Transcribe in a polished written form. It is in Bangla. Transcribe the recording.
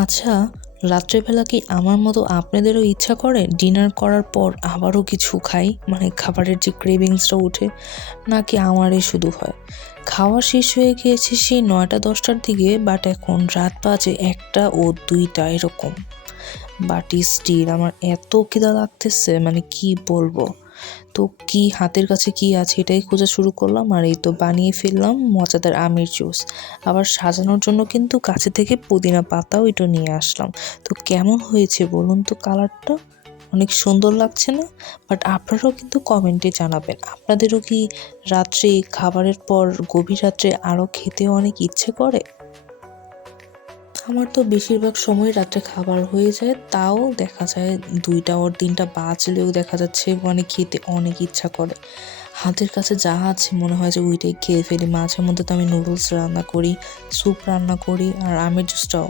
আচ্ছা, রাত্রেবেলা কি আমার মতো আপনাদেরও ইচ্ছা করে ডিনার করার পর আবারও কিছু খাই, মানে খাবারের যে ক্রেভিংসটা ওঠে, নাকি আমারই শুধু হয়? খাওয়া শেষ হয়ে গিয়েছে সেই 9টা 10টার দিকে, বাট এখন রাত বাজে 1টা ও 2টা এরকম। বাট স্টিল আমার এত খিদা লাগতেছে, মানে কি বলবো। তো কি হাতের কাছে কি আছে এটাই খোঁজা শুরু করলাম, আর এই তো বানিয়ে ফেললাম মজাদার আমের জুস। আবার সাজানোর জন্য কিন্তু কাছে থেকে পুদিনা পাতাও এটা নিয়ে আসলাম। তো কেমন হয়েছে বলুন তো কালারটা? অনেক সুন্দর লাগছে না? বাট আপনারাও কিন্তু কমেন্টে জানাবেন, আপনাদেরও কি রাত্রে খাবারের পর গভীর রাত্রে আরও খেতে অনেক ইচ্ছে করে? আমার তো বেশিরভাগ সময় রাত্রে খাবার হয়ে যায়, তাও দেখা যায় 2টা 3টা বাজলেও দেখা যাচ্ছে মানে খেতে অনেক ইচ্ছা করে। হাতের কাছে যা আছে মনে হয় যে ওইটাই খেয়ে ফেলি। মাঝে মধ্যে তো আমি নুডলস রান্না করি, স্যুপ রান্না করি, আর আমের জুসটাও।